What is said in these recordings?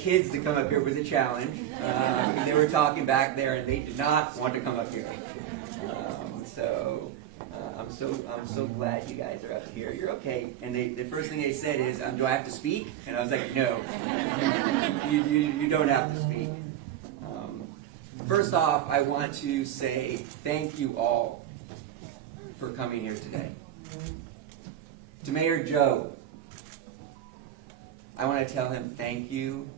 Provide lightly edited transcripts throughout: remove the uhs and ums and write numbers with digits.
kids to come up here was a challenge. They were talking back there, and they did not want to come up here. I'm so glad you guys are up here. You're okay. And the first thing they said is, do I have to speak? And I was like, no, you don't have to speak. First off, I want to say thank you all for coming here today. To Mayor Joe, I want to tell him thank you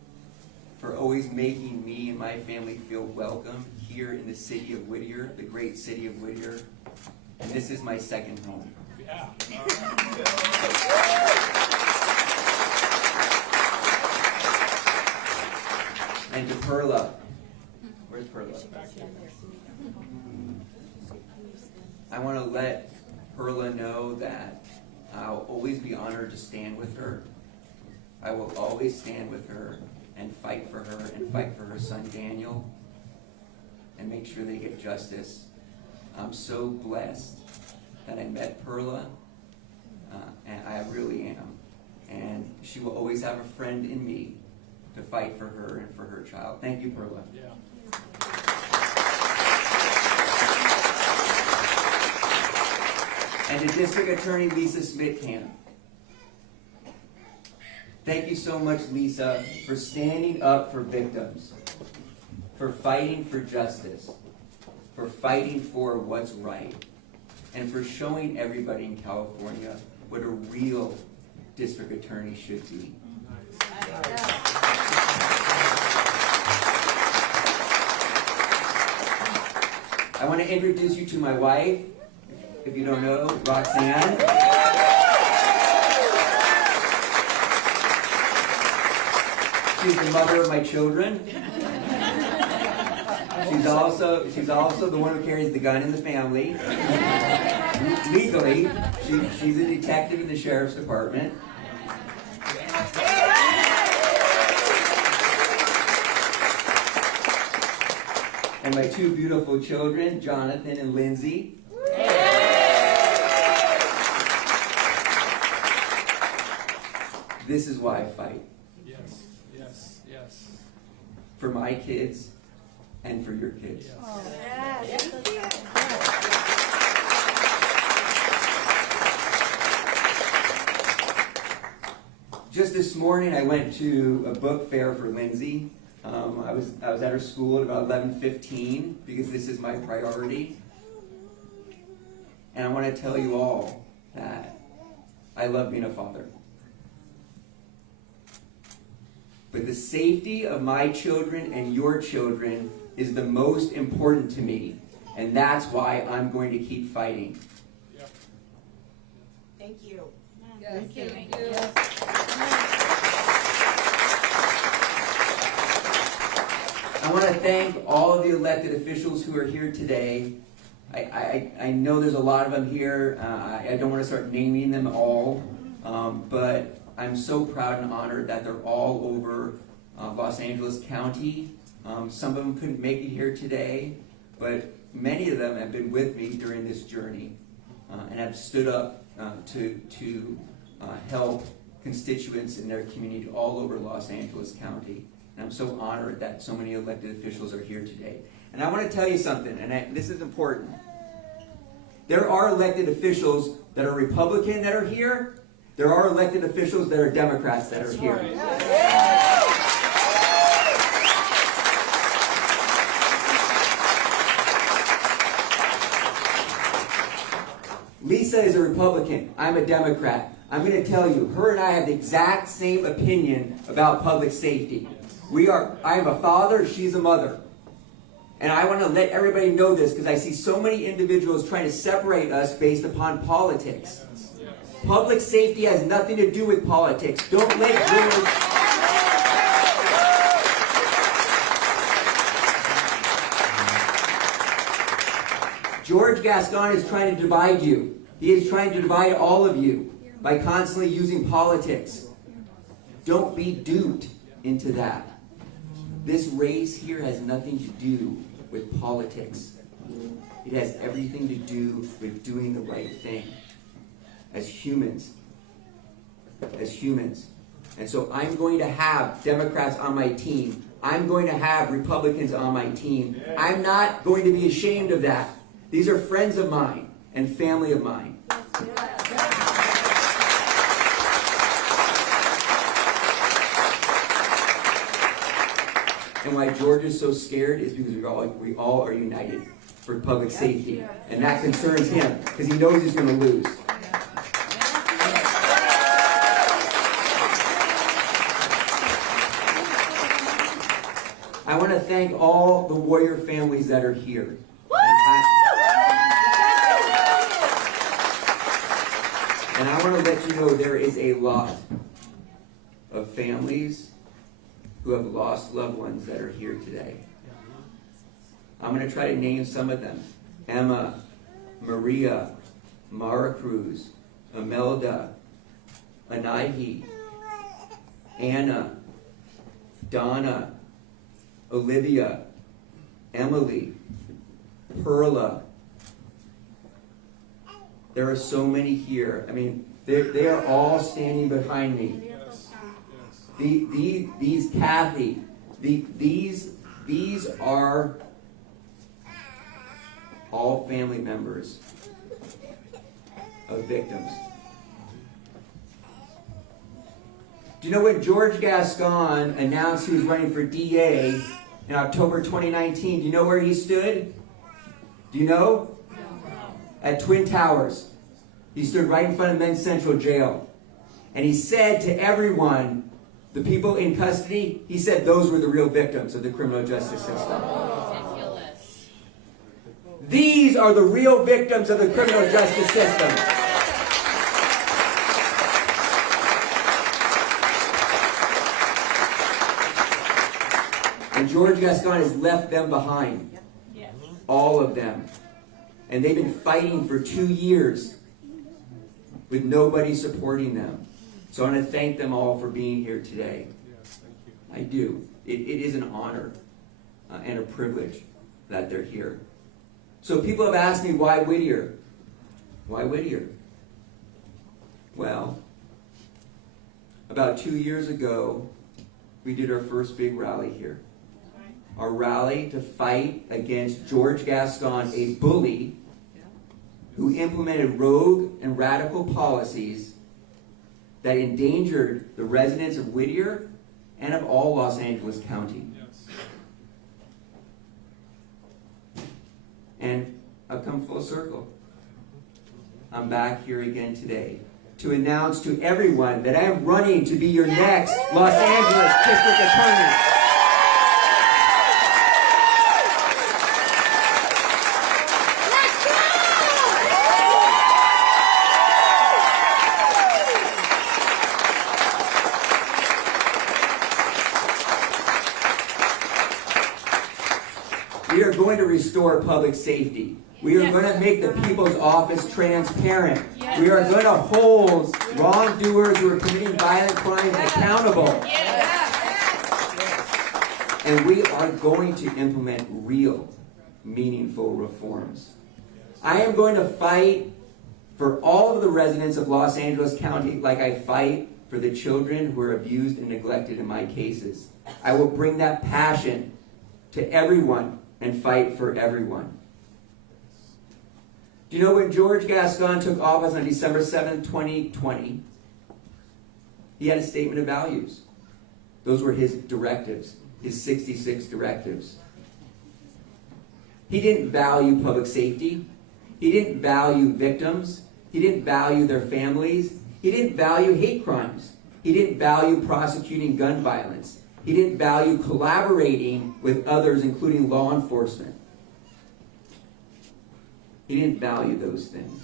for always making me and my family feel welcome here in the city of Whittier, the great city of Whittier. And this is my second home. Yeah. And to Perla. Where's Perla? I want to let Perla know that I'll always be honored to stand with her. I will always stand with her and fight for her and fight for her son Daniel and make sure they get justice. I'm so blessed that I met Perla, and I really am. And she will always have a friend in me to fight for her and for her child. Thank you, Perla. Yeah. And to District Attorney Lisa Smitkamp. Thank you so much, Lisa, for standing up for victims, for fighting for justice, for fighting for what's right, and for showing everybody in California what a real district attorney should be. I want to introduce you to my wife, if you don't know, Roxanne. She's the mother of my children. She's also the one who carries the gun in the family. Legally, she's a detective in the sheriff's department. And my two beautiful children, Jonathan and Lindsay. This is why I fight. Yes, yes, yes. For my kids and for your kids. Yes. Oh, yes. Just this morning, I went to a book fair for Lindsay. I was at her school at about 11:15 because this is my priority. And I want to tell you all that I love being a father. But the safety of my children and your children is the most important to me. And that's why I'm going to keep fighting. Yep. Thank you. Yes, thank you. I want to thank all of the elected officials who are here today. I know there's a lot of them here. I don't want to start naming them all, but I'm so proud and honored that they're all over Los Angeles County. Some of them couldn't make it here today, but many of them have been with me during this journey and have stood up to help constituents in their community all over Los Angeles County. And I'm so honored that so many elected officials are here today. And I want to tell you something, and this is important. There are elected officials that are Republican that are here. There are elected officials that are Democrats that are here. Lisa is a Republican. I'm a Democrat. I'm going to tell you, her and I have the exact same opinion about public safety. I am a father, she's a mother. And I want to let everybody know this because I see so many individuals trying to separate us based upon politics. Public safety has nothing to do with politics. Don't let George Gascón is trying to divide you. He is trying to divide all of you by constantly using politics. Don't be duped into that. This race here has nothing to do with politics. It has everything to do with doing the right thing. As humans, And so I'm going to have Democrats on my team. I'm going to have Republicans on my team. I'm not going to be ashamed of that. These are friends of mine and family of mine. And why George is so scared is because we all are united for public safety. And that concerns him because he knows he's going to lose. I want to thank all the warrior families that are here. And I want to let you know there is a lot of families who have lost loved ones that are here today. I'm going to try to name some of them. Emma, Maria, Mara Cruz, Imelda, Anahi, Anna, Donna, Olivia, Emily, Perla. There are so many here. I mean, they are all standing behind me. These Kathy, these are all family members of victims. Do you know when George Gascón announced he was running for DA in October 2019? Do you know where he stood? Do you know? At Twin Towers. He stood right in front of Men's Central Jail. And he said to everyone, the people in custody, he said those were the real victims of the criminal justice system. Ridiculous. These are the real victims of the criminal justice system. And George Gascón has left them behind. All of them. And they've been fighting for 2 years with nobody supporting them. So I want to thank them all for being here today. Yes, thank you. I do. It is an honor and a privilege that they're here. So people have asked me, why Whittier? Why Whittier? Well, about 2 years ago, we did our first big rally here. Our rally to fight against George Gascón, a bully who implemented rogue and radical policies that endangered the residents of Whittier and of all Los Angeles County. Yes. And I've come full circle. I'm back here again today to announce to everyone that I am running to be your next Los Angeles District Attorney. We are going to restore public safety. We are going to make the people's office transparent. We are going to hold wrongdoers who are committing violent crimes accountable. And we are going to implement real, meaningful reforms. I am going to fight for all of the residents of Los Angeles County like I fight for the children who are abused and neglected in my cases. I will bring that passion to everyone and fight for everyone. Do you know when George Gascón took office on December 7, 2020, he had a statement of values. Those were his directives, his 66 directives. He didn't value public safety. He didn't value victims. He didn't value their families. He didn't value hate crimes. He didn't value prosecuting gun violence. He didn't value collaborating with others, including law enforcement. He didn't value those things.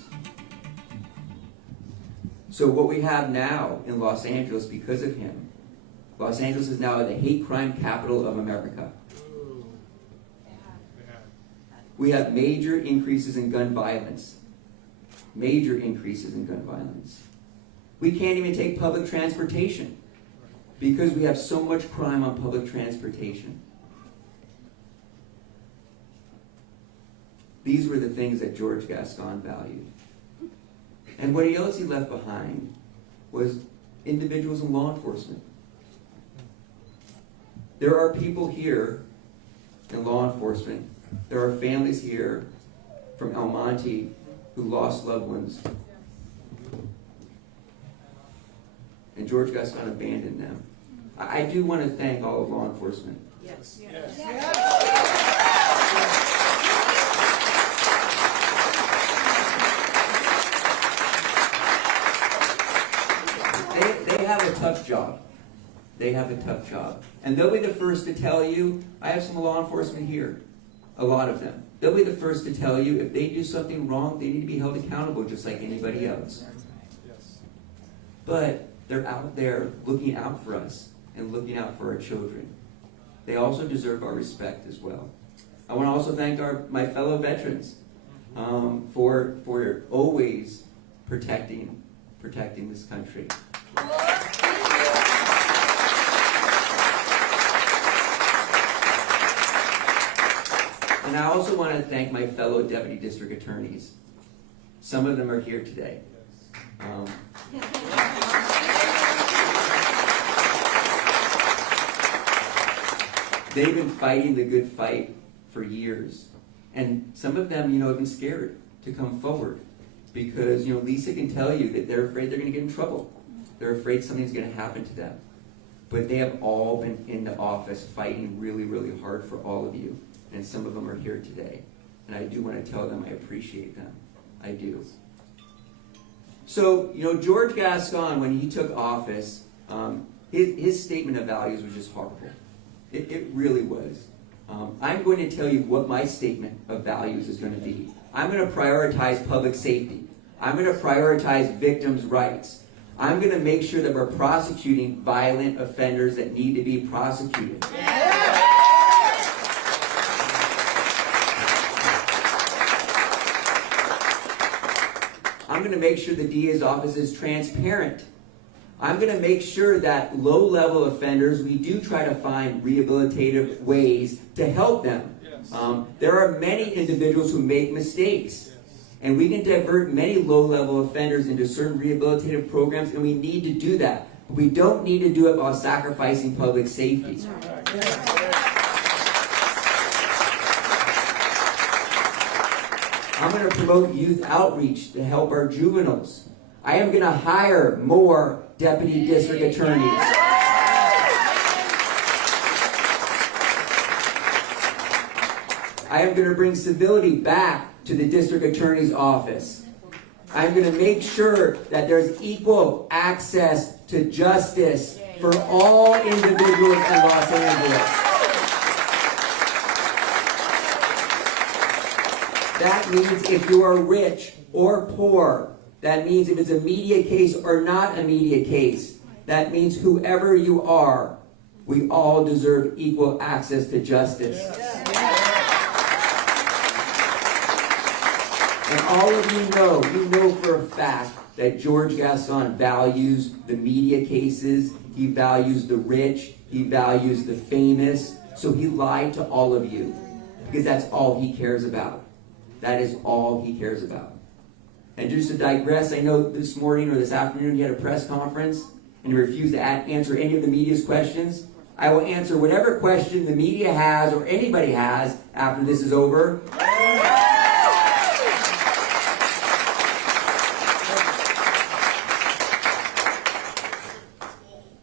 So what we have now in Los Angeles, because of him, Los Angeles is now the hate crime capital of America. Ooh. Bad. We have major increases in gun violence. Major increases in gun violence. We can't even take public transportation because we have so much crime on public transportation. These were the things that George Gascón valued. And what else he left behind was individuals in law enforcement. There are people here in law enforcement. There are families here from El Monte who lost loved ones. And George Gascón abandoned them. I do want to thank all of law enforcement. Yes. They have a tough job. They have a tough job. And they'll be the first to tell you, I have some law enforcement here, a lot of them. They'll be the first to tell you if they do something wrong, they need to be held accountable just like anybody else. Yes. But they're out there looking out for us and looking out for our children. They also deserve our respect as well. I want to also thank my fellow veterans for always protecting this country. And I also want to thank my fellow deputy district attorneys. Some of them are here today. They've been fighting the good fight for years. And some of them, have been scared to come forward because, Lisa can tell you that they're afraid they're going to get in trouble. They're afraid something's going to happen to them. But they have all been in the office fighting really, really hard for all of you. And some of them are here today. And I do want to tell them I appreciate them. I do. So, George Gascón, when he took office, his statement of values was just horrible. It really was. I'm going to tell you what my statement of values is going to be. I'm going to prioritize public safety. I'm going to prioritize victims' rights. I'm going to make sure that we're prosecuting violent offenders that need to be prosecuted. I'm going to make sure the DA's office is transparent. I'm going to make sure that low-level offenders, we do try to find rehabilitative ways to help them. Yes. There are many individuals who make mistakes. And we can divert many low-level offenders into certain rehabilitative programs, and we need to do that. But we don't need to do it while sacrificing public safety. I'm going to promote youth outreach to help our juveniles. I am going to hire more deputy district attorneys. I am going to bring civility back to the district attorney's office. I'm going to make sure that there's equal access to justice for all individuals in Los Angeles. That means if you are rich or poor, that means if it's a media case or not a media case, that means whoever you are, we all deserve equal access to justice. And all of you know for a fact that George Gascón values the media cases, he values the rich, he values the famous, so he lied to all of you because that's all he cares about. That is all he cares about. And just to digress, I know this morning or this afternoon he had a press conference and he refused to answer any of the media's questions. I will answer whatever question the media has or anybody has after this is over.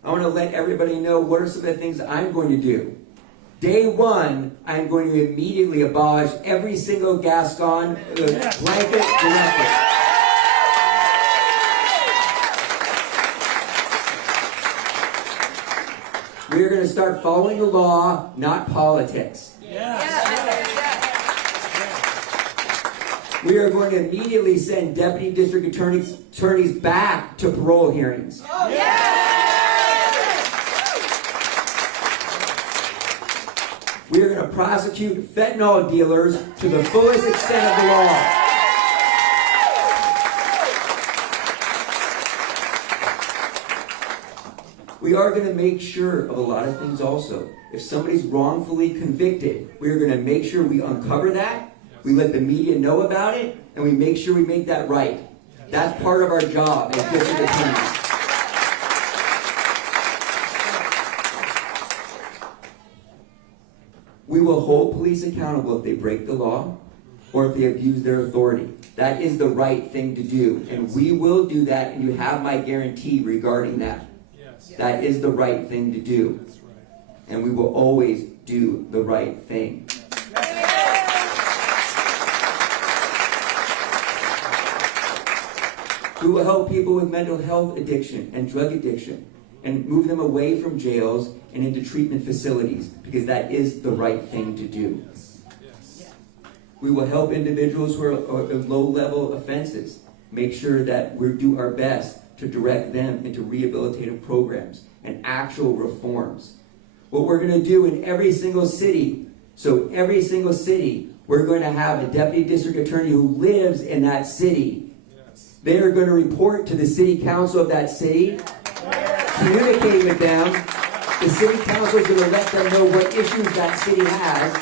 I want to let everybody know what are some of the things I'm going to do. Day one, I'm going to immediately abolish every single Gascón blanket directive. We are going to start following the law, not politics. We are going to immediately send deputy district attorneys back to parole hearings. We are going to prosecute fentanyl dealers to the fullest extent of the law. We are going to make sure of a lot of things also. If somebody's wrongfully convicted, we are going to make sure we uncover that, we let the media know about it, and we make sure we make that right. That's part of our job as district attorneys. We will hold police accountable if they break the law or if they abuse their authority. That is the right thing to do. And we will do that, and you have my guarantee regarding that. Yes. That is the right thing to do. That's right. And we will always do the right thing. We will help people with mental health addiction and drug addiction and move them away from jails and into treatment facilities, because that is the right thing to do. Yes. Yes. We will help individuals who are low-level offenses, make sure that we do our best to direct them into rehabilitative programs and actual reforms. What we're going to do in every single city, we're going to have a deputy district attorney who lives in that city. Yes. They are going to report to the city council of that city, communicate with them. The city council is going to let them know what issues that city has.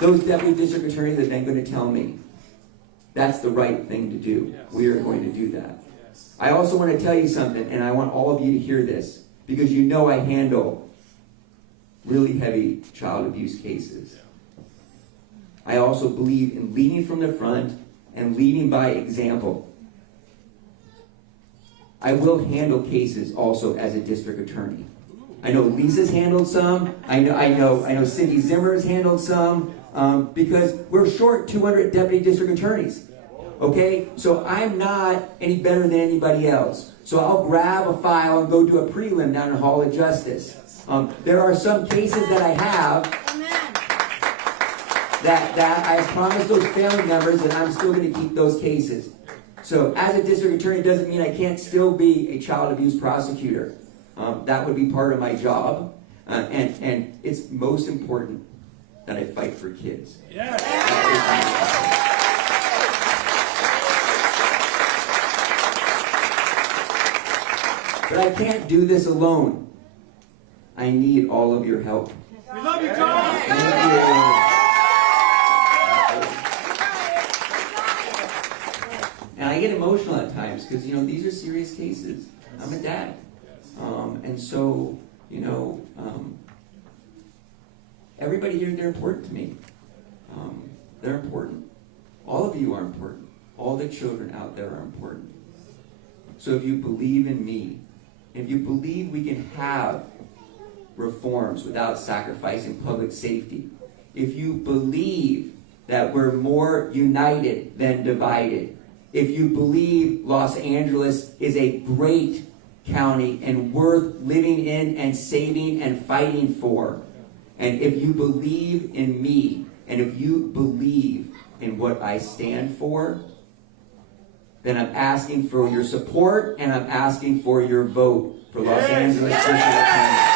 Those deputy district attorneys are then going to tell me. That's the right thing to do. Yes. We are going to do that. Yes. I also want to tell you something, and I want all of you to hear this, because you know I handle really heavy child abuse cases. I also believe in leading from the front and leading by example. I will handle cases also as a district attorney. I know Lisa's handled some. I know Cindy Zimmer's handled some, because we're short 200 deputy district attorneys. Okay, so I'm not any better than anybody else. So I'll grab a file and go do a prelim down in Hall of Justice. There are some cases that I have that I have promised those family members that I'm still going to keep those cases. So as a district attorney doesn't mean I can't still be a child abuse prosecutor. That would be part of my job. And it's most important that I fight for kids. Yes. But I can't do this alone. I need all of your help. We love you, John. Thank you. And I get emotional at times because, these are serious cases. I'm a dad. And so, everybody here, they're important to me. They're important. All of you are important. All the children out there are important. So if you believe in me, if you believe we can have reforms without sacrificing public safety, if you believe that we're more united than divided, if you believe Los Angeles is a great county and worth living in and saving and fighting for, and if you believe in me, and if you believe in what I stand for, then I'm asking for your support and I'm asking for your vote for Los Angeles District Attorney.